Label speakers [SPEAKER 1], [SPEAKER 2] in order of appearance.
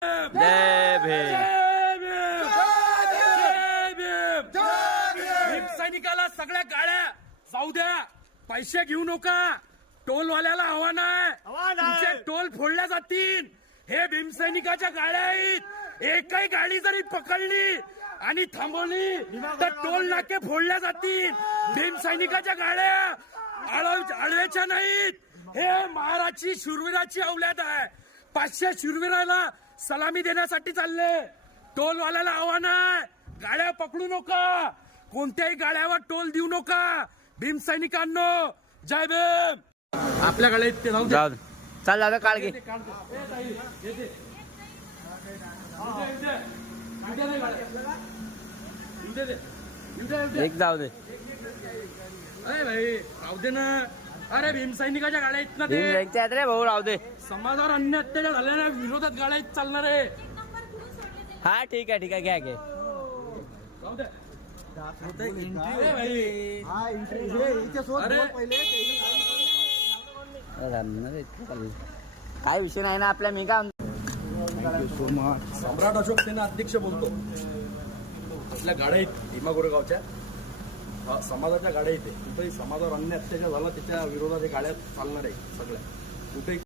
[SPEAKER 1] सगळ्या
[SPEAKER 2] गाड्या द्या पैसे घेऊ नका टोल वाल्याला आव्हान आहे टोल फोडल्या जातील हे भीमसैनिकाच्या गाड्या आहेत एकही गाडी जरी पकडली आणि थांबवली तर टोल नाके फोडल्या जातील भीमसैनिकाच्या गाड्या अडवायच्या नाहीत हे महाराजची शूरवीराची औलाद आहे पाचशे शूरवीराला सलामी देण्यासाठी चालले टोल वाल्याला आव्हान गाड्या पकडू नका कोणत्याही गाड्यावर टोल देऊ नका भीम सैनिकांनो जय भीम
[SPEAKER 3] आपल्या गाड्या
[SPEAKER 4] चाल आता काळ घे
[SPEAKER 5] दे ना अरे भीमसैनिकाच्या गाड्या
[SPEAKER 4] इथं ते भाऊ राहू दे
[SPEAKER 5] समाजावर अन्य अत्याचार झाले विरोधात गाड्या चालणार आहे
[SPEAKER 4] हा ठीक आहे ठीक आहे घ्या घे काय विषय नाही ना आपल्या मी का
[SPEAKER 6] सो मच
[SPEAKER 7] सम्राट अशोक सेना अध्यक्ष बोलतो आपल्या गाड्या आहेत भीमा गोरेगावच्या समाजाच्या गाड्या इथे कुठंही समाजावर अन्य अत्याचार झाला त्याच्या विरोधात हे गाड्या चालणार आहे सगळ्या कुठेही